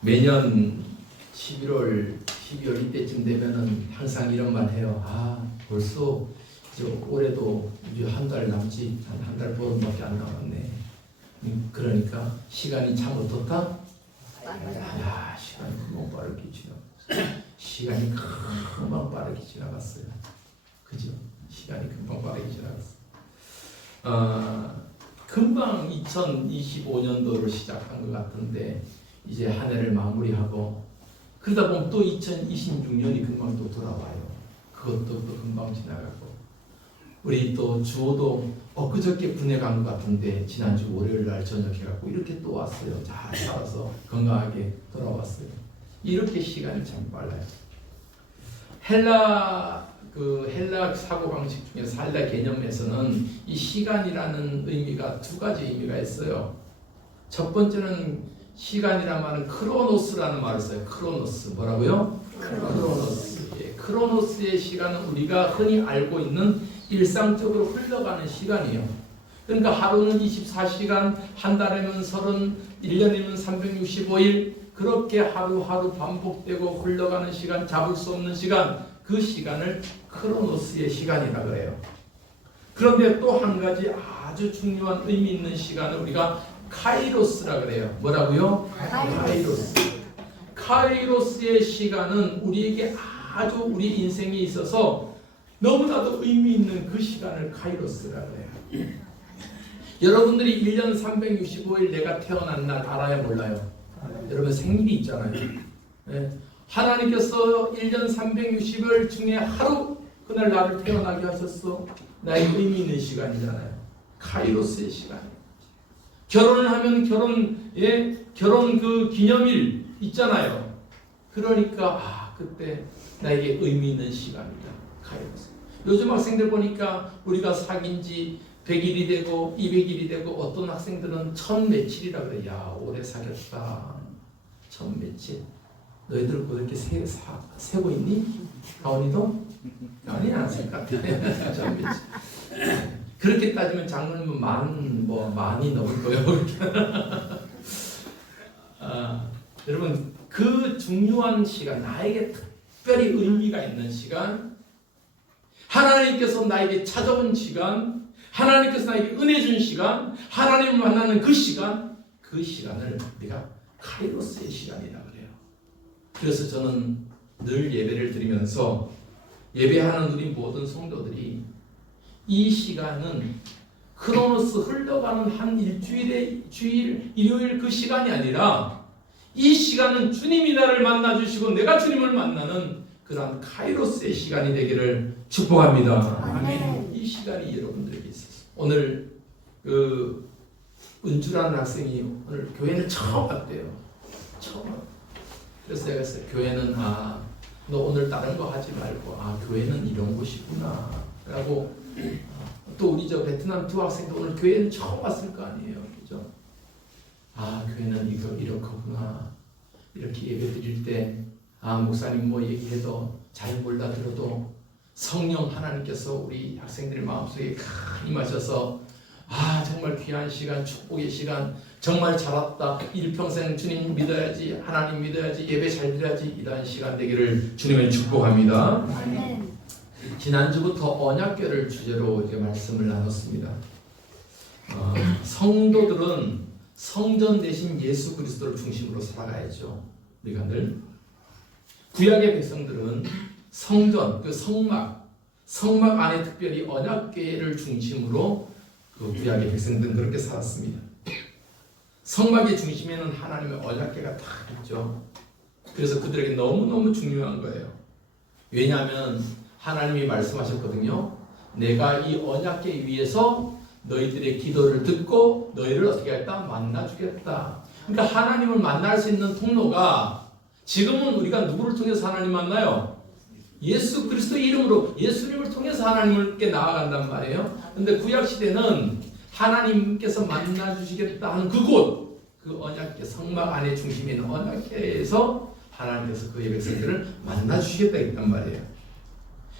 매년 11월, 12월 이때쯤 되면은 항상 이런 말 해요. 벌써 올해도 이제 한 달 남지, 한 달 보름밖에 안 남았네. 그러니까 시간이 참 어떻다? 시간이 금방 빠르게 지나갔어요. 시간이 금방 빠르게 지나갔어요. 그죠? 시간이 금방 빠르게 지나갔어요. 금방 2025년도를 시작한 것 같은데 이제 한 해를 마무리하고 그러다 보면 또 2026년이 금방 또 돌아와요. 그것도 또 금방 지나가고 우리 또 주호도 엊그저께 군에 간 것 같은데 지난주 월요일 날 저녁해갖고 이렇게 또 왔어요. 잘 살아서 건강하게 돌아왔어요. 이렇게 시간이 참 빨라요. 헬라 사고방식 중에서 헬라 개념에서는 이 시간이라는 의미가 두 가지 의미가 있어요. 첫 번째는 시간이란 말은 크로노스라는 말을 써요. 크로노스. 뭐라고요? 크로노스. 크로노스의 시간은 우리가 흔히 알고 있는 일상적으로 흘러가는 시간이에요. 그러니까 하루는 24시간, 한 달에는 1년이면 365일 그렇게 하루하루 반복되고 흘러가는 시간, 잡을 수 없는 시간, 그 시간을 크로노스의 시간이라 그래요. 그런데 또 한 가지 아주 중요한 의미 있는 시간을 우리가 카이로스라 그래요. 뭐라고요? 카이로스. 카이로스의 시간은 우리에게 아주 우리 인생에 있어서 너무나도 의미 있는 그 시간을 카이로스라 그래요. 여러분들이 1년 365일 내가 태어난 날 알아요, 몰라요? 여러분 생일이 있잖아요. 네. 하나님께서 1년 360일 중에 하루 그날 나를 태어나게 하셨어. 나의 의미 있는 시간이잖아요. 카이로스의 시간이에요. 결혼을 하면 결혼 그 기념일 있잖아요. 그러니까 그때 나에게 의미 있는 시간이다. 카이로스. 요즘 학생들 보니까 우리가 사귄 지 100일이 되고 200일이 되고 어떤 학생들은 1000며칠이라 그래. 야, 오래 사귀었다. 1000며칠. 너희들 그렇게 세고 있니? 가온이도? 아니, 안 셀 것 같아. 1000며칠. 그렇게 따지면 장로님은 만이 넘을 거예요. 여러분, 그 중요한 시간, 나에게 특별히 의미가 있는 시간, 하나님께서 나에게 찾아온 시간, 하나님께서 나에게 은혜 준 시간, 하나님을 만나는 그 시간을 우리가 카이로스의 시간이라고 그래요. 그래서 저는 늘 예배를 드리면서 예배하는 우리 모든 성도들이 이 시간은 크로노스 흘러가는 한 일요일 그 시간이 아니라 이 시간은 주님이 나를 만나주시고 내가 주님을 만나는 그러한 카이로스의 시간이 되기를 축복합니다. 아멘. 이 시간이 여러분들에게 있어서 오늘 은주라는 학생이 오늘 교회는 처음 왔대요. 그래서 내가 했어요. 교회는 너 오늘 다른 거 하지 말고 교회는 이런 곳이구나 라고. 또 우리 베트남 두 학생도 오늘 교회는 처음 왔을 거 아니에요. 그죠? 교회는 이렇구나. 이렇게 예배 드릴 때 목사님 뭐 얘기해도 잘 몰라 들어도 성령 하나님께서 우리 학생들의 마음속에 임하셔서 정말 귀한 시간, 축복의 시간, 정말 잘 왔다. 일평생 주님 믿어야지, 하나님 믿어야지, 예배 잘 드려야지 이러한 시간 되기를 주님을 축복합니다. 아멘. 지난주부터 언약궤를 주제로 이제 말씀을 나눴습니다. 성도들은 성전 대신 예수 그리스도를 중심으로 살아가야죠. 우리가 늘 구약의 백성들은 성전, 그 성막 안에 특별히 언약궤를 중심으로 그 구약의 백성들은 그렇게 살았습니다. 성막의 중심에는 하나님의 언약궤가 다 있죠. 그래서 그들에게 너무너무 중요한 거예요. 왜냐하면 하나님이 말씀하셨거든요. 내가 이 언약궤 위에서 너희들의 기도를 듣고 너희를 어떻게 하겠다? 만나주겠다. 그러니까 하나님을 만날 수 있는 통로가 지금은 우리가 누구를 통해서 하나님 만나요? 예수 그리스도 이름으로 예수님을 통해서 하나님께 나아간단 말이에요. 그런데 구약시대는 하나님께서 만나주시겠다 하는 그곳, 그 언약궤, 성막 안에 중심에 있는 언약궤에서 하나님께서 그의 백성들을 만나주시겠다 했단 말이에요.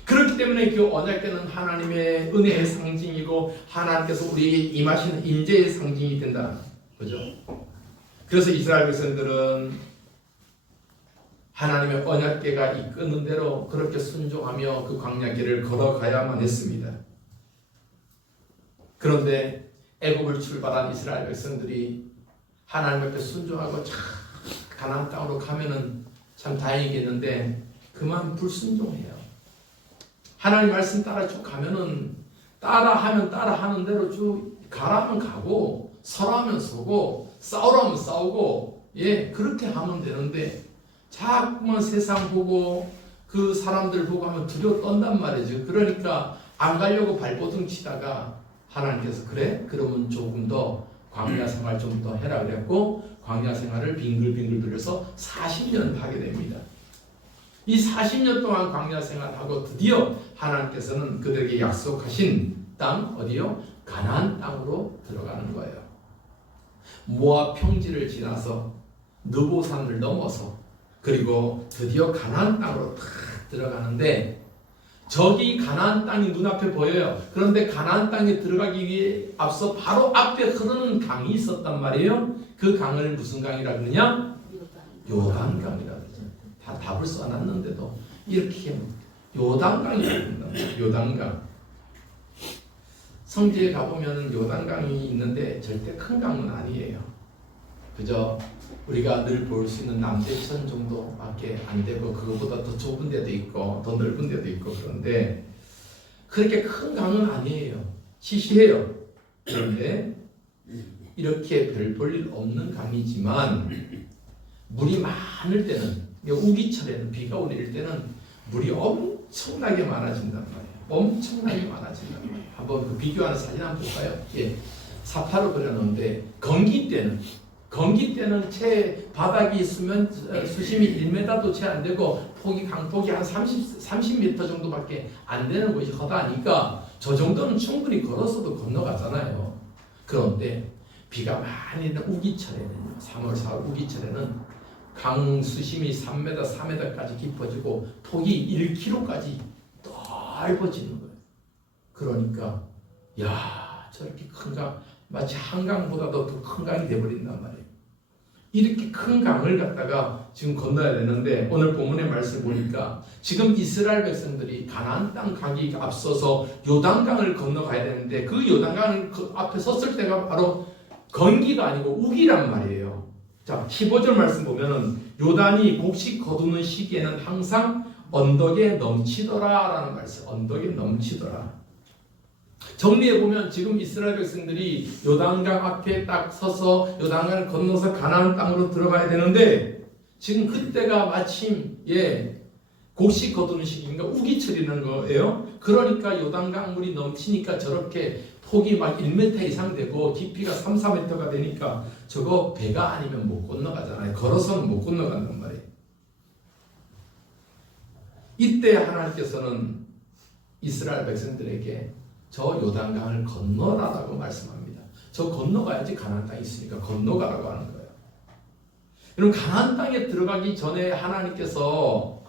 그렇기 때문에 그 언약궤는 하나님의 은혜의 상징이고 하나님께서 우리에게 임하시는 임재의 상징이 된다. 그죠? 그래서 이스라엘 백성들은 하나님의 언약궤가 이끄는 대로 그렇게 순종하며 그 광야길을 걸어가야만 했습니다. 그런데 애굽을 출발한 이스라엘 백성들이 하나님 앞에 순종하고 참 가나안 땅으로 가면은 참 다행이겠는데 그만 불순종해요. 하나님 말씀 따라 쭉 가면은 따라하는 대로 쭉 가라면 가고 서라면 서고 싸우라면 싸우고 그렇게 하면 되는데 자꾸만 세상 보고 그 사람들 보고 하면 두려워 떤단 말이죠. 그러니까 안 가려고 발버둥 치다가 하나님께서 그래? 그러면 조금 더 광야 생활 좀 더 해라 그랬고 광야 생활을 빙글빙글 돌려서 40년 하게 됩니다. 이 40년 동안 광야 생활하고 드디어 하나님께서는 그들에게 약속하신 땅 어디요? 가나안 땅으로 들어가는 거예요. 모압 평지를 지나서 느보산을 넘어서 그리고 드디어 가나안 땅으로 탁 들어가는데 저기 가나안 땅이 눈앞에 보여요. 그런데 가나안 땅에 들어가기 위해 앞서 바로 앞에 흐르는 강이 있었단 말이에요. 그 강을 무슨 강이라 그러냐? 요단강이라 그러죠. 다 답을 써놨는데도 이렇게 요단강이라 그런단 말이에요. 요단강. 성지에 가보면 요단강이 있는데 절대 큰 강은 아니에요. 그저 우리가 늘 볼 수 있는 남대천 정도밖에 안 되고 그것보다 더 좁은 데도 있고 더 넓은 데도 있고 그런데 그렇게 큰 강은 아니에요. 시시해요. 그런데 이렇게 별 볼 일 없는 강이지만 물이 많을 때는 우기철에는 비가 오를 때는 물이 엄청나게 많아진단 말이에요. 엄청나게 많아진단 말이에요. 한번 그 비교하는 사진 한번 볼까요? 사파로 그려놓은데 건기 때는 채 바닥이 수심이 1m도 채 안 되고 강폭이 한 30m 정도밖에 안 되는 곳이 허다하니까 저 정도는 충분히 걸어서도 건너가잖아요. 그런데 비가 많이 있는 우기철에는 3월, 4월 우기철에는 강 수심이 3m, 4m까지 깊어지고 폭이 1km까지 넓어지는 거예요. 그러니까 저렇게 큰 강 마치 한강보다도 더 큰 강이 되어버린단 말이에요. 이렇게 큰 강을 갖다가 지금 건너야 되는데 오늘 본문의 말씀 보니까 지금 이스라엘 백성들이 가나안 땅 가기 앞서서 요단강을 건너가야 되는데 그 요단강 그 앞에 섰을 때가 바로 건기가 아니고 우기란 말이에요. 자, 15절 말씀 보면은 요단이 곡식 거두는 시기에는 항상 언덕에 넘치더라 라는 말씀. 언덕에 넘치더라. 정리해보면 지금 이스라엘 백성들이 요단강 앞에 딱 서서 요단강을 건너서 가나안 땅으로 들어가야 되는데 지금 그때가 마침 곡식 거두는 시기인가 우기철이라는 거예요. 그러니까 요단강 물이 넘치니까 저렇게 폭이 막 1m 이상 되고 깊이가 3, 4m가 되니까 저거 배가 아니면 못 건너가잖아요. 걸어서는 못 건너간단 말이에요. 이때 하나님께서는 이스라엘 백성들에게 저 요단강을 건너라라고 말씀합니다. 저 건너가야지 가나안 땅이 있으니까 건너가라고 하는 거예요. 여러분 가나안 땅에 들어가기 전에 하나님께서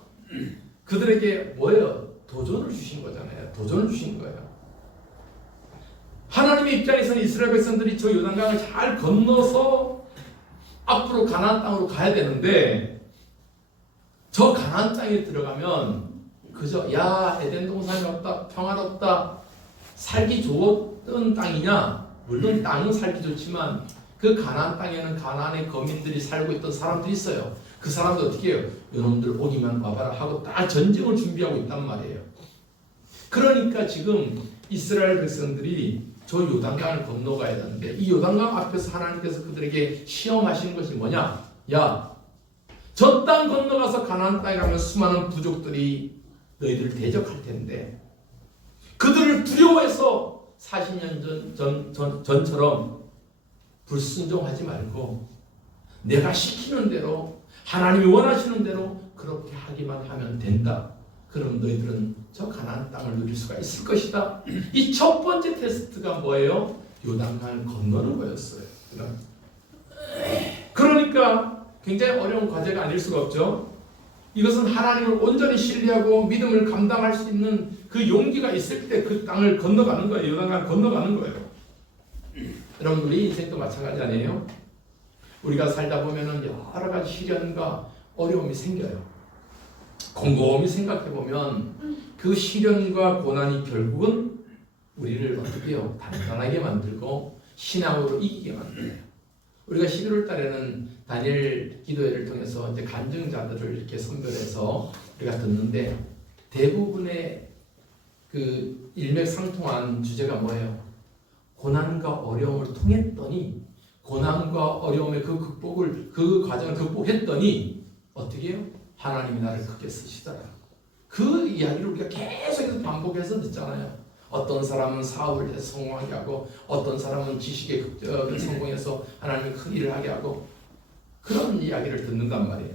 그들에게 뭐예요? 도전을 주신 거잖아요. 도전을 주신 거예요. 하나님의 입장에서는 이스라엘 백성들이 저 요단강을 잘 건너서 앞으로 가나안 땅으로 가야 되는데 저 가나안 땅에 들어가면 그저 에덴 동산이 없다, 평화롭다, 살기 좋은 땅이냐? 물론 땅은 살기 좋지만 그 가나안 땅에는 가나안의 거민들이 살고 있던 사람들이 있어요. 그 사람들 어떻게 해요? 이놈들 오기만 와봐라 하고 딱 전쟁을 준비하고 있단 말이에요. 그러니까 지금 이스라엘 백성들이 저 요단강을 건너가야 되는데 이 요단강 앞에서 하나님께서 그들에게 시험하시는 것이 뭐냐? 저 땅 건너가서 가나안 땅에 가면 수많은 부족들이 너희들을 대적할 텐데 그들을 두려워해서 40년 전처럼 불순종하지 말고 내가 시키는 대로 하나님이 원하시는 대로 그렇게 하기만 하면 된다. 그럼 너희들은 저 가나안 땅을 누릴 수가 있을 것이다. 이 첫 번째 테스트가 뭐예요? 요단강을 건너는 거였어요. 그러니까 굉장히 어려운 과제가 아닐 수가 없죠. 이것은 하나님을 온전히 신뢰하고 믿음을 감당할 수 있는 그 용기가 있을 때 그 땅을 건너가는 거예요. 요단강을 건너가는 거예요. 여러분 우리 인생도 마찬가지 아니에요? 우리가 살다 보면은 여러 가지 시련과 어려움이 생겨요. 곰곰이 생각해 보면 그 시련과 고난이 결국은 우리를 어떻게 해요? 단단하게 만들고 신앙으로 이기게 만들어요. 우리가 11월 달에는 다니엘 기도회를 통해서 이제 간증자들을 이렇게 선별해서 우리가 듣는데 대부분의 그 일맥상통한 주제가 뭐예요? 고난과 어려움을 통했더니 고난과 어려움의 그 과정을 극복했더니 어떻게 해요? 하나님이 나를 크게 쓰시더라. 그 이야기를 우리가 계속해서 반복해서 듣잖아요. 어떤 사람은 사업을 해서 성공하게 하고 어떤 사람은 지식에 성공해서 하나님이 큰 일을 하게 하고 그런 이야기를 듣는단 말이에요.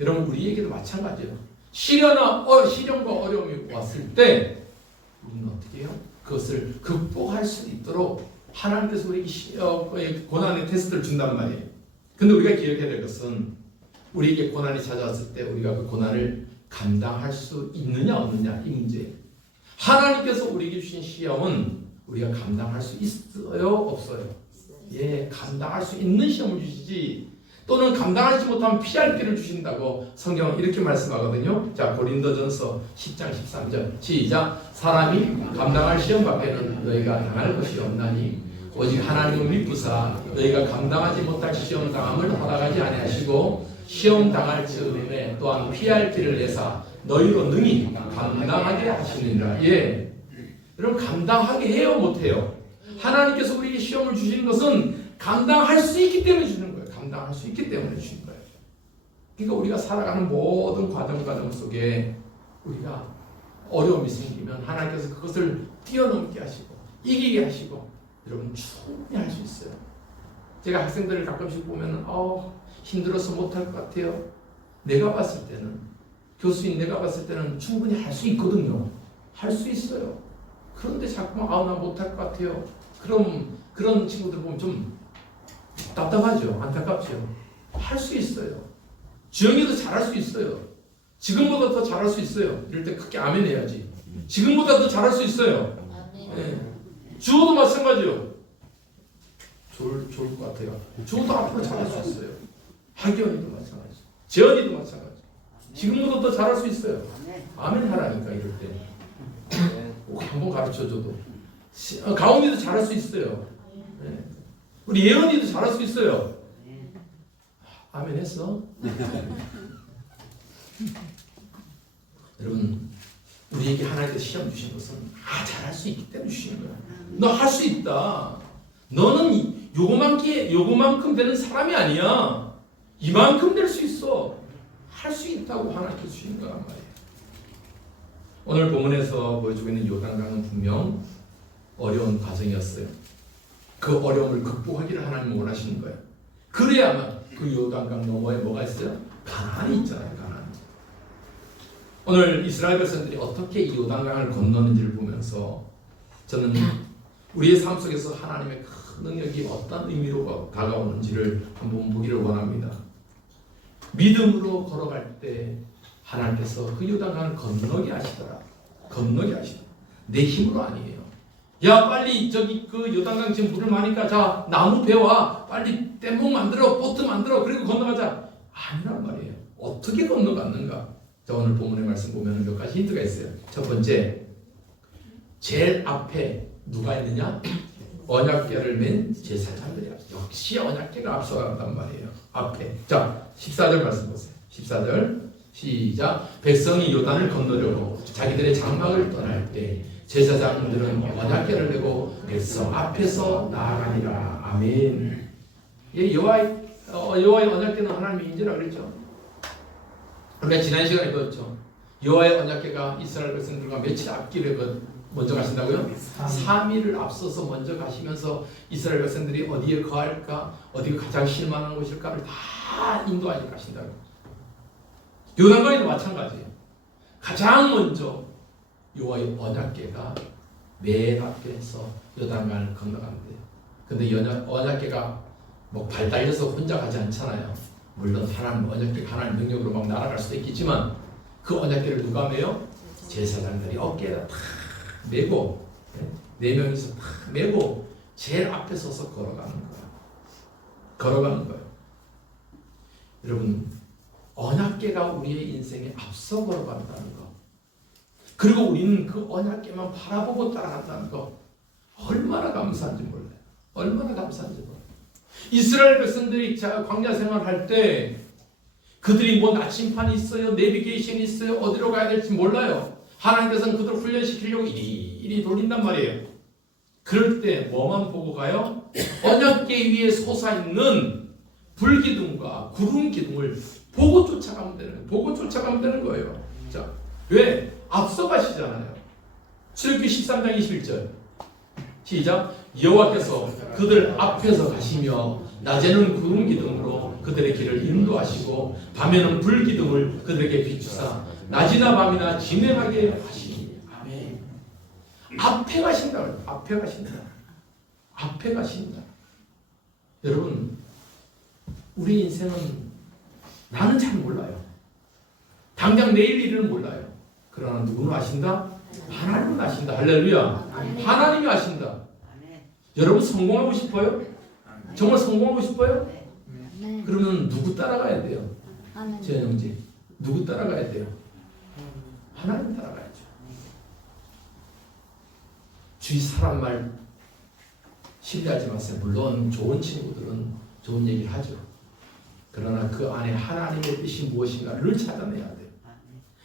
여러분 우리에게도 마찬가지예요. 시련과 어려움이 왔을 때 우리는 어떻게 해요? 그것을 극복할 수 있도록 하나님께서 우리에게 고난의 테스트를 준단 말이에요. 근데 우리가 기억해야 될 것은 우리에게 고난이 찾아왔을 때 우리가 그 고난을 감당할 수 있느냐 없느냐 이 문제예요. 하나님께서 우리에게 주신 시험은 우리가 감당할 수 있어요 없어요? 예, 감당할 수 있는 시험을 주시지 또는 감당하지 못하면 피할 길을 주신다고 성경은 이렇게 말씀하거든요. 자, 고린도전서 10장 13절 시작. 사람이 감당할 시험 밖에는 너희가 당할 것이 없나니 오직 하나님을 믿부사 너희가 감당하지 못할 시험 당함을 허락하지 아니하시고 시험 당할 즈음에 또한 피할 길을 내사 너희로 능히 감당하게 하시느니라. 예, 여러분 감당하게 해요 못해요? 하나님께서 우리에게 시험을 주시는 것은 감당할 수 있기 때문에 주는 거예요. 감당할 수 있기 때문에 주신 거예요. 그러니까 우리가 살아가는 모든 과정 속에 우리가 어려움이 생기면 하나님께서 그것을 뛰어넘게 하시고 이기게 하시고 여러분 충분히 할 수 있어요. 제가 학생들을 가끔씩 보면 힘들어서 못할 것 같아요. 내가 봤을 때는 교수인 내가 봤을 때는 충분히 할 수 있거든요. 할 수 있어요. 그런데 자꾸만 나 못할 것 같아요. 그럼 그런 친구들 보면 좀 답답하죠. 안타깝죠. 할 수 있어요. 주영이도 잘할 수 있어요. 지금보다 더 잘할 수 있어요. 이럴 때 크게 아멘 해야지. 지금보다 더 잘할 수 있어요. 네. 주호도 마찬가지요. 좋을 것 같아요. 주호도 앞으로 잘할 수 있어요. 하기원이도 마찬가지. 재현이도 마찬가지. 지금보다 더 잘할 수 있어요. 아멘 하라니까 이럴 때. 꼭 한번 가르쳐줘도. 가온이도 잘할 수 있어요. 네. 우리 예언이도 잘할 수 있어요. 아멘 했어? 여러분 우리에게 하나님께서 시험 주신 것은 잘할 수 있기 때문에 주시는 거야. 너 할 수 있다. 너는 요거만큼 되는 사람이 아니야. 이만큼 될 수 있어. 할 수 있다고 하나님께서 주시는 거란 말이에요. 오늘 본문에서 보여주고 있는 요단강은 분명 어려운 과정이었어요. 그 어려움을 극복하기를 하나님은 원하시는 거예요. 그래야만 그 요단강 너머에 뭐가 있어요? 가나안이 있잖아요. 가나안. 오늘 이스라엘 백성들이 어떻게 이 요단강을 건너는지를 보면서 저는 우리의 삶 속에서 하나님의 큰 능력이 어떤 의미로 다가오는지를 한번 보기를 원합니다. 믿음으로 걸어갈 때 하나님께서 그 요단강을 건너게 하시더라. 건너게 하시더라. 내 힘으로 아니에요. 야 빨리 그 요단강 지금 물을 마니까 자 나무 베와 빨리 뗏목 만들어 보트 만들어 그리고 건너가자. 아니란 말이에요. 어떻게 건너갔는가? 자 오늘 본문의 말씀 보면 몇 가지 힌트가 있어요. 첫 번째 제일 앞에 누가 있느냐? 언약궤를 맨 제사장들이 역시 언약궤가 앞서간단 말이에요. 앞에. 자 14절 말씀 보세요. 14절 시작. 백성이 요단을 건너려고 자기들의 장막을 떠날 때 제사장들은 언약궤를 메고 백성 앞에서 나아가니라. 아멘. 여호와의 언약궤는 하나님의 인지라 그랬죠. 우리가 지난 시간에 배웠죠. 여호와의 언약궤가 이스라엘 백성들과 며칠 앞길에 먼저 가신다고요? 3일을 앞서서 먼저 가시면서 이스라엘 백성들이 어디에 거할까, 어디가 가장 실만한 곳일까를 다 인도하시고 가신다고. 요단강에도 마찬가지예요. 가장 먼저 여호와의 언약궤가 맨 앞에서 요단강을 건너간대요. 근데 언약궤가 뭐 발 달려서 혼자 가지 않잖아요. 물론 하나님 언약궤가 하나님 능력으로 막 날아갈 수도 있겠지만 그 언약궤를 누가 메요? 제사장들이 어깨에다 탁 메고 네 명이서 탁 메고 제일 앞에 서서 걸어가는 거예요. 걸어가는 거예요. 여러분, 언약궤가 우리의 인생에 앞서 걸어간다는 거, 그리고 우리는 그 언약궤만 바라보고 따라간다는 거, 얼마나 감사한지 몰라요. 얼마나 감사한지 몰라요. 이스라엘 백성들이 광야 생활할 때 그들이 뭐 나침판이 있어요, 내비게이션이 있어요, 어디로 가야 될지 몰라요. 하나님께서는 그들을 훈련시키려고 이리 돌린단 말이에요. 그럴 때 뭐만 보고 가요? 언약궤 위에 솟아있는 불기둥과 구름기둥을 보고 쫓아가면 되는 거예요. 보고 쫓아가면 되는 거예요. 자, 왜? 앞서 가시잖아요. 출애굽기 13장 21절 시작. 여호와께서 그들 앞에서 가시며 낮에는 구름기둥으로 그들의 길을 인도하시고 밤에는 불기둥을 그들에게 비추사 낮이나 밤이나 진행하게 하시니. 아멘. 앞에 가신다. 앞에 가신다. 앞에 가신다. 여러분, 우리 인생은 나는 잘 몰라요. 당장 내일 일은 몰라요. 그러나 누구는 아신다? 하나님은 아신다. 할렐루야. 하나님이 아신다. 여러분 성공하고 싶어요? 정말 성공하고 싶어요? 그러면 누구 따라가야 돼요? 제 형제, 누구 따라가야 돼요? 하나님 따라가야죠. 주위 사람 말 신뢰하지 마세요. 물론 좋은 친구들은 좋은 얘기를 하죠. 그러나 그 안에 하나님의 뜻이 무엇인가를 찾아내야 돼요.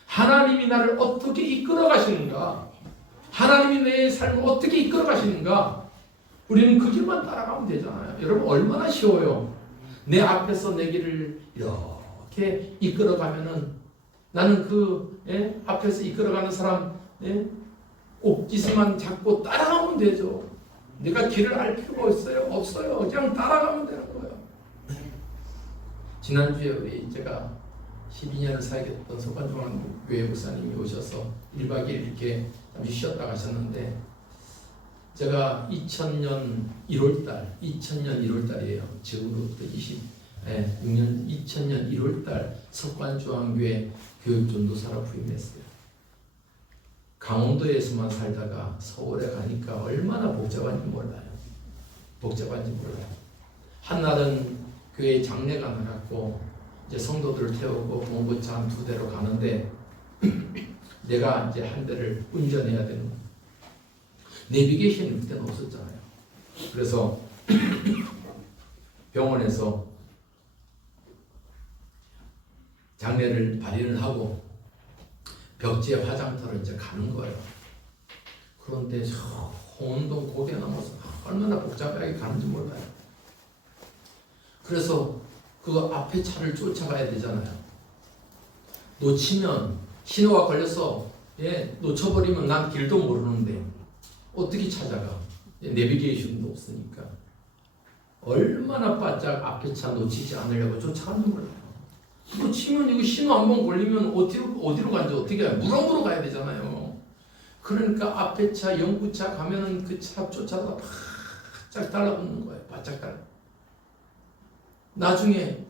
하나님이 나를 어떻게 이끌어 가시는가? 하나님이 내 삶을 어떻게 이끌어 가시는가? 우리는 그 길만 따라가면 되잖아요. 여러분, 얼마나 쉬워요. 내 앞에서 내 길을 이렇게 이끌어 가면은 나는 그 앞에서 이끌어가는 사람 옥지수만 잡고 따라가면 되죠. 내가 길을 알 필요가 없어요. 그냥 따라가면 되는 거예요. 지난주에 제가 12년을 사역했던 서관중앙교회 목사님이 오셔서 1박 2일 이렇게 잠시 쉬었다 가셨는데, 제가 2000년 1월달이에요. 지금부터 26년 2000년 1월달 석관중앙교회 교육전도사로 부임했어요. 강원도에서만 살다가 서울에 가니까 얼마나 복잡한지 몰라요. 한날은 교회 장례가 나갔고 이제 성도들을 태우고 봉고차 한 2대로 가는데 내가 이제 한 대를 운전해야 되는 거예요. 내비게이션이 그때는 없었잖아요. 그래서 병원에서 장례를 발인을 하고 벽지에 화장터로 이제 가는 거예요. 그런데 홍은동 고개 넘어서 얼마나 복잡하게 가는지 몰라요. 그래서 그 앞에 차를 쫓아가야 되잖아요. 놓치면 신호가 걸려서 놓쳐버리면 난 길도 모르는데 어떻게 찾아가? 내비게이션도 없으니까. 얼마나 바짝 앞에 차 놓치지 않으려고 쫓아가는 몰라요. 놓치면 이거 신호 한번 걸리면 어디로 가는지 어떻게 해요? 무럭무럭 가야 되잖아요. 그러니까 앞에 차, 영구차 가면은 그 차 쫓아서 바짝 달라붙는 거예요. 바짝 달라. 나중에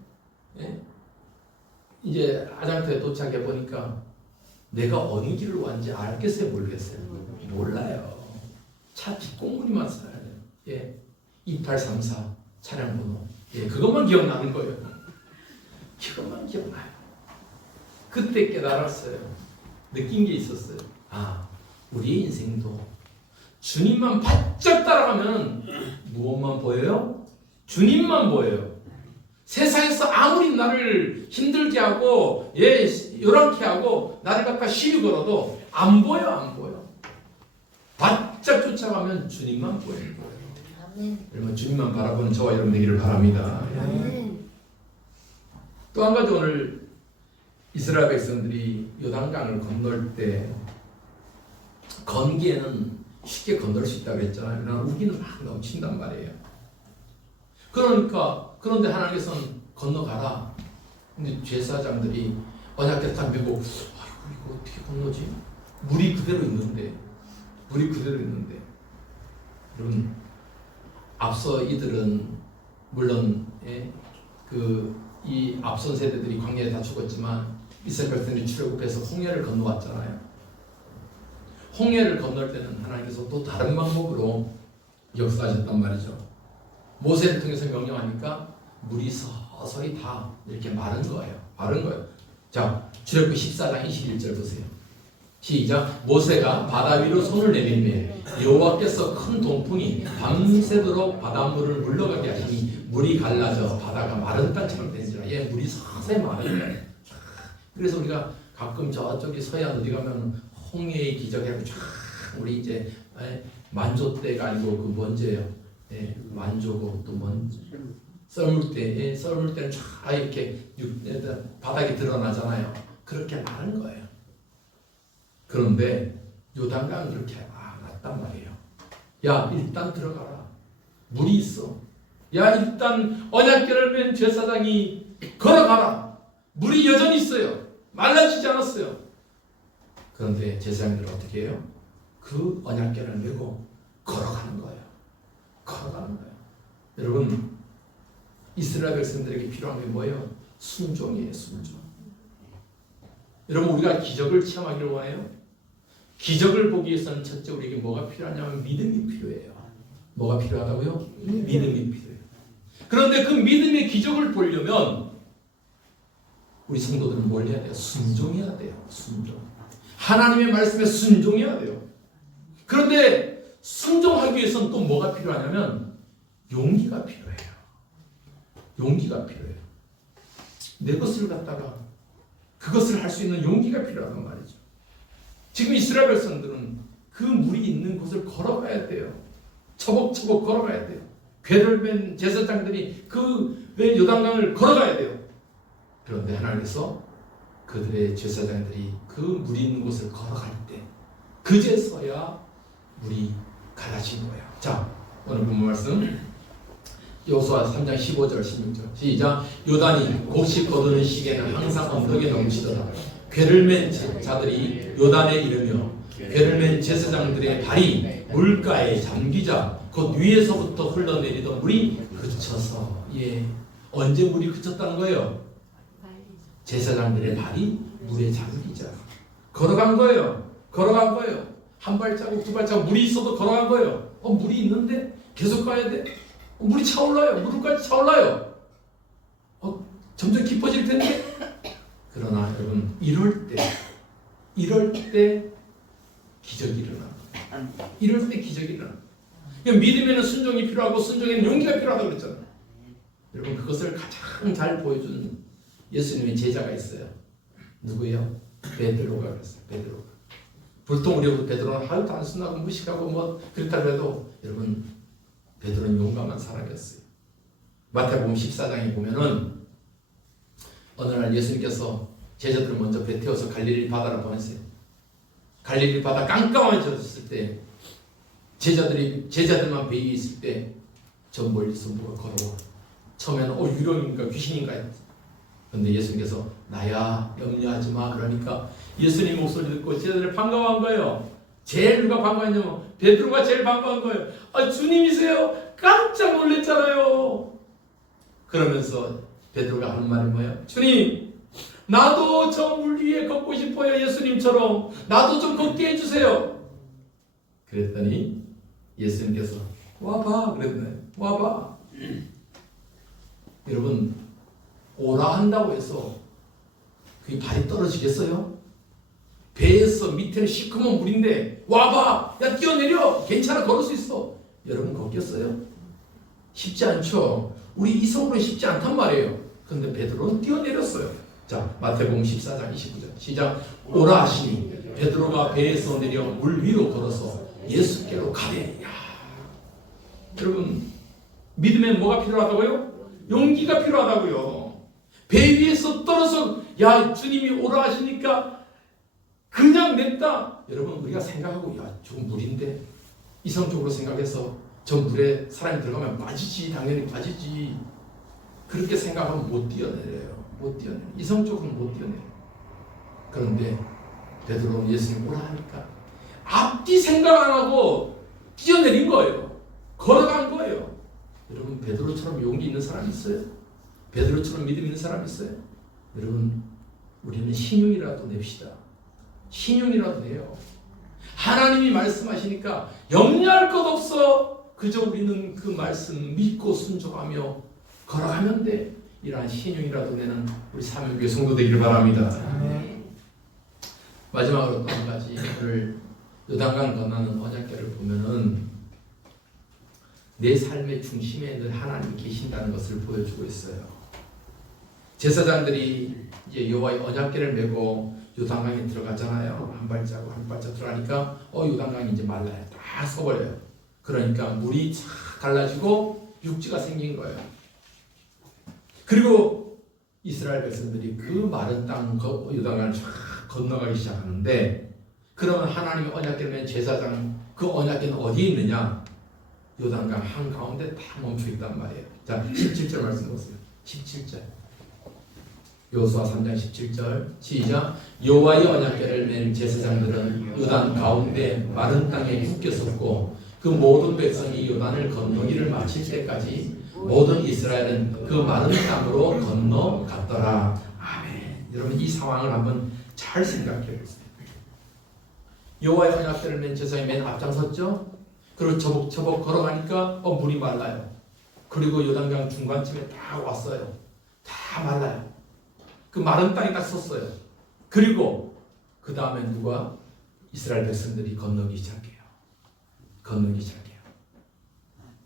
이제 아장터에 도착해 보니까 내가 어느 길을 왔는지 알겠어요, 모르겠어요? 몰라요. 차 뒷공무니만 써야 돼요. 2834 차량 번호. 그것만 기억나는 거예요. 그것만 기억나요. 그때 깨달았어요. 느낀 게 있었어요. 우리의 인생도 주님만 바짝 따라가면 무엇만 보여요? 주님만 보여요. 세상에서 아무리 나를 힘들게 하고 요란케 하고 나를 갖다 시비 걸어도 안 보여. 바짝 쫓아가면 주님만 보이는 거예요. 여러분, 주님만 바라보는 저와 여러분 되기를 바랍니다. 또 한 가지, 오늘 이스라엘 백성들이 요단강을 건널 때 건기에는 쉽게 건널 수 있다고 했잖아요. 그러나 우기는 막 넘친단 말이에요. 그런데 하나님께서는 건너가라. 근데 제사장들이 언약궤 딱 메고 이거 어떻게 건너지? 물이 그대로 있는데. 여러분, 앞서 이들은 물론 이 앞선 세대들이 광야에 다 죽었지만 이스라엘 백성들이 출애굽해서 홍해를 건너왔잖아요. 홍해를 건널 때는 하나님께서 또 다른 방법으로 역사하셨단 말이죠. 모세를 통해서 명령하니까 물이 서서히 다 이렇게 마른 거예요. 마른 거예요. 자, 출애굽기 14장 21절 보세요. 시작. 모세가 바다 위로 손을 내밀매 여호와께서 큰 동풍이 밤새도록 바닷물을 물러가게 하시니 물이 갈라져 바다가 마른 땅처럼 된지라. 예, 물이 서서히 마른 거예요. 그래서 우리가 가끔 저쪽에 서해안 어디 가면 홍해의 기적이라고 쫙 우리 이제 만조 때가 아니고 그 먼저예요. 예, 만조고 또 먼저 썰물 때, 썰물 때는 쫙 이렇게 바닥이 드러나잖아요. 그렇게 마른 거예요. 그런데 요단강은 그렇게 났단 말이에요. 야, 일단 들어가라. 물이 있어. 야, 일단 언약궤를 맨 제사장이 걸어가라. 물이 여전히 있어요. 말라지지 않았어요. 그런데 제사장들은 어떻게 해요? 그 언약궤를 메고 걸어가는 거예요. 걸어가는 거예요. 여러분, 이스라엘 백성들에게 필요한 게 뭐예요? 순종이에요. 순종. 여러분, 우리가 기적을 체험하기를 원해요. 기적을 보기 위해서는 첫째 우리에게 뭐가 필요하냐면 믿음이 필요해요. 뭐가 필요하다고요? 믿음이 필요해요. 그런데 그 믿음의 기적을 보려면 우리 성도들은 뭘 해야 돼요? 순종해야 돼요. 순종. 하나님의 말씀에 순종해야 돼요. 그런데 순종하기 위해서는 또 뭐가 필요하냐면 용기가 필요해요. 용기가 필요해요. 내 것을 갖다가 그것을 할 수 있는 용기가 필요하단 말이죠. 지금 이스라엘 백성들은 그 물이 있는 곳을 걸어가야 돼요. 처벅처벅 걸어가야 돼요. 궤를 맨 제사장들이 그 요단강을 걸어가야 돼요. 그런데 하나님께서 그들의 제사장들이 그 물이 있는 곳을 걸어갈 때 그제서야 물이 갈라진 거예요. 자, 오늘 본문 말씀 여호수아 3장 15절 16절 시작. 요단이 곡식 거두는 시기에는 항상 언덕에 넘치더라. 궤를 맨 자들이 요단에 이르며 궤를 맨 제사장들의 발이 물가에 잠기자 곧 위에서부터 흘러내리던 물이 그쳐서. 예, 언제 물이 그쳤다는 거예요? 제사장들의 발이 물에 잠기자 걸어간 거예요. 걸어간 거예요. 한 발자국 두 발자국 물이 있어도 걸어간 거예요. 물이 있는데 계속 가야 돼. 물이 차올라요. 무릎까지 차올라요. 점점 깊어질 텐데. 그러나 여러분, 이럴 때 기적이 일어나. 이럴 때 기적이 일어나. 믿음에는 순종이 필요하고 순종에는 용기가 필요하다고 그랬잖아요. 여러분, 그것을 가장 잘 보여준 예수님의 제자가 있어요. 누구예요? 베드로가 그랬어요. 베드로가. 보통 우리 베드로는 하루 단순하고 무식하고 뭐 그렇다 그래도 여러분, 베드로는 용감한 사람이었어요. 마태복음 14장에 보면은 어느 날 예수님께서 제자들을 먼저 배 태워서 갈릴리 바다로 보내세요. 갈릴리 바다 깜깜해졌을 때 제자들만 배 위에 있을 때 저 멀리서 누가 걸어와. 처음에는 유령인가 귀신인가 했어요. 그런데 예수님께서 나야, 염려하지 마. 그러니까 예수님 목소리 듣고 제자들이 반가워한 거예요. 제일 누가 반가웠냐면 베드로가 제일 반가운 거예요. 주님이세요? 깜짝 놀랐잖아요. 그러면서 베드로가 하는 말이 뭐예요? 주님, 나도 저 물 위에 걷고 싶어요. 예수님처럼 나도 좀 걷게 해주세요. 그랬더니 예수님께서 와봐 그랬네. 와봐. 여러분, 오라 한다고 해서 그게 발이 떨어지겠어요? 배에서 밑에는 시커먼 물인데 와봐, 야 뛰어내려, 괜찮아, 걸을 수 있어. 여러분 걷겠어요? 쉽지 않죠. 우리 이성으로는 쉽지 않단 말이에요. 그런데 베드로는 뛰어내렸어요. 자, 마태복음 14장 29절 시작. 오라 하시니 베드로가 배에서 내려 물 위로 걸어서 예수께로 가되. 여러분, 믿음엔 뭐가 필요하다고요? 용기가 필요하다고요. 배 위에서 떨어서 야 주님이 오라 하시니까 그냥 냈다. 여러분, 우리가 생각하고 야 저 물인데 이성적으로 생각해서 저 물에 사람이 들어가면 빠지지, 당연히 빠지지. 그렇게 생각하면 못 뛰어내려요. 못 뛰어내려. 이성적으로는 못 뛰어내려. 그런데 베드로는 예수님 오라 하니까 앞뒤 생각 안 하고 뛰어내린 거예요. 걸어간 거예요. 여러분, 베드로처럼 용기 있는 사람 있어요? 베드로처럼 믿음 있는 사람 있어요? 여러분, 우리는 신용이라도 냅시다. 신용이라도 내요. 하나님이 말씀하시니까 염려할 것 없어. 그저 우리는 그 말씀 믿고 순종하며 걸어가면 돼. 이러한 신용이라도 내는 우리 사명교회 성도 되기를 바랍니다. 마지막으로 또 한 가지, 오늘 요단강 건너는 언약궤를 보면은 내 삶의 중심에 늘 하나님이 계신다는 것을 보여주고 있어요. 제사장들이 이제 여호와의 언약궤를 메고 요단강에 들어가잖아요. 한 발자국 한 발자국 들어가니까 요단강이 이제 말라요. 다 서버려요. 그러니까 물이 쫙 갈라지고 육지가 생긴 거예요. 그리고 이스라엘 백성들이 그 마른 땅 요단강을 쫙 건너가기 시작하는데, 그러면 하나님의 언약궤를 맨 제사장 그 언약궤는 어디에 있느냐? 요단강 한가운데 다 멈춰 있단 말이에요. 자, 17절 말씀 보세요. 17절. 여호수아 3장 17절 시작. 여호와의 언약궤를 맨 제사장들은 요단 가운데 마른 땅에 묶여 섰고 그 모든 백성이 요단을 건너기를 마칠 때까지 모든 이스라엘은 그 마른 땅으로 건너갔더라. 아멘. 여러분, 이 상황을 한번 잘 생각해 보세요. 여호와의 언약궤를 맨 제사장이 맨 앞장섰죠. 그리고 저벅저벅 걸어가니까 물이 말라요. 그리고 요단강 중간쯤에 딱 왔어요. 다 말라요. 그 마른 땅에 딱 섰어요. 그리고 그 다음에 누가? 이스라엘 백성들이 건너기 시작해요. 건너기 시작해요.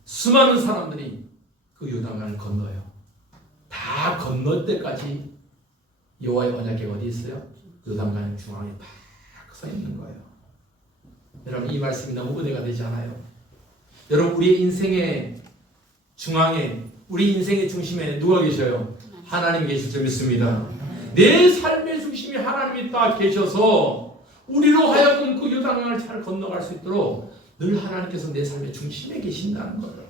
수많은 사람들이 그 요단강을 건너요. 다 건널 때까지 여호와의 언약궤가 어디 있어요? 요단강 중앙에 딱 서 있는 거예요. 여러분, 이 말씀이 너무 은혜가 되지 않아요? 여러분, 우리의 인생의 중앙에, 우리 인생의 중심에 누가 계셔요? 하나님 계실 줄 믿습니다. 내 삶의 중심에 하나님이 딱 계셔서 우리로 하여금 그 요단강을 잘 건너갈 수 있도록 늘 하나님께서 내 삶의 중심에 계신다는 거예요.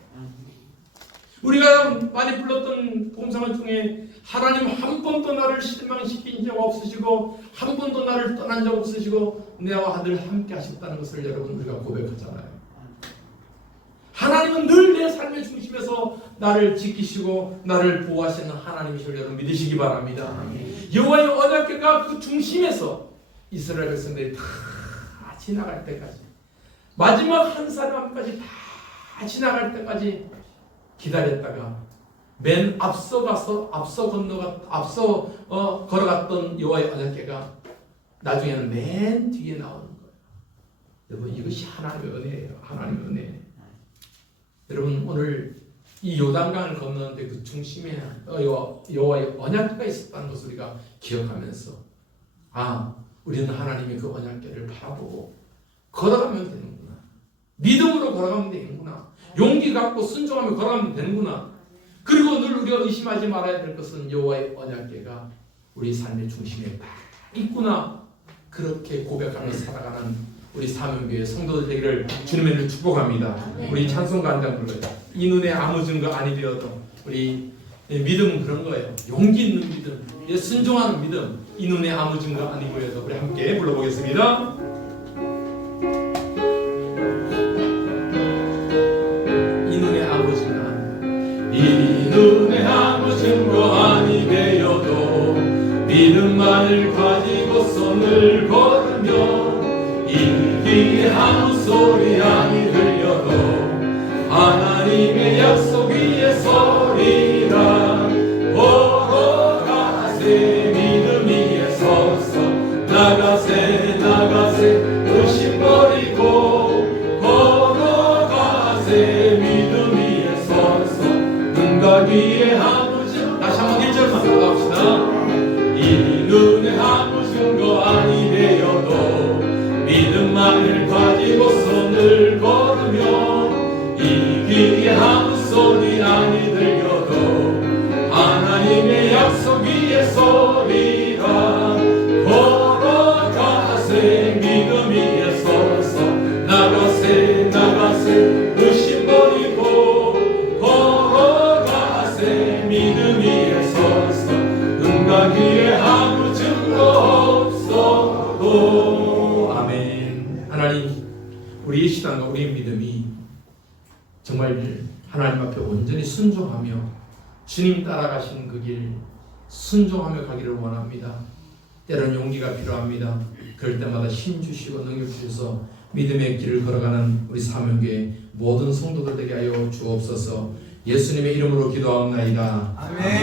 우리가 많이 불렀던 봉사관 중에 하나님 한 번도 나를 실망시킨 적 없으시고 한 번도 나를 떠난 적 없으시고 내와 늘 함께 하셨다는 것을 여러분 우리가 고백하잖아요. 하나님은 늘 내 삶의 중심에서 나를 지키시고 나를 보호하시는 하나님이시를 여러분 믿으시기 바랍니다. 여호와의 언약궤가 그 중심에서 이스라엘 백성들이 다 지나갈 때까지, 마지막 한 사람까지 다 지나갈 때까지 기다렸다가 맨 앞서 걸어갔던 여호와의 언약궤가 나중에는 맨 뒤에 나오는 거예요. 여러분, 이것이 하나님의 은혜예요. 하나님의 은혜. 여러분, 오늘 이 요단강을 건너는데 그 중심에 여호와의 언약궤가 있었다는 것을 우리가 기억하면서, 우리는 하나님의 그 언약궤를 바라보고 걸어가면 되는구나. 믿음으로 걸어가면 되는구나. 용기 갖고 순종하며 걸어가면 되는구나. 그리고 늘 우리가 의심하지 말아야 될 것은 여호와의 언약궤가 우리 삶의 중심에 딱 있구나. 그렇게 고백하며 살아가는 우리 사명교회 성도들 되기를 주님의 이름으로 축복합니다. 우리 찬송가 한 장 불러요. 이 눈에 아무 증거 아니 되어도 우리 믿음은 그런 거예요. 용기 있는 믿음, 순종하는 믿음. 이 눈에 아무 증거 아니 보여도 우리 함께 불러보겠습니다. 이 눈에 아무 증거 아니 되어도 믿음만을 가지고 손을 걸으며 이기에 아무 소리 아니 들려도 하나님의 약속 위에 서리라. 걸어가세 믿음 위에 서서 나가세 의심 버리고 걸어가세 믿음 위에 서서 눈각 위에 아무 증거. 다시 한번 1절만 따라갑시다. 이 눈에 아무 증거 아니 되어도 믿음만을 가지고 손을 걸으며 이 귀에 아무 소리 아니 들려도 하나님의 약속 위에 서리라. 걸어가세 믿음 위에 서서 나가세 의심 버리고 걸어가세 믿음 위에 서서 눈과 귀에 아무 증거 없어도. 아멘. 하나님, 우리의 신앙과 우리의 믿음이 정말 하나님 앞에 온전히 순종하며 주님 따라가신 그 길 순종하며 가기를 원합니다. 때로는 용기가 필요합니다. 그럴 때마다 힘 주시고 능력 주셔서 믿음의 길을 걸어가는 우리 사명교회 모든 성도들 되게 하여 주옵소서. 예수님의 이름으로 기도하옵나이다. 아멘.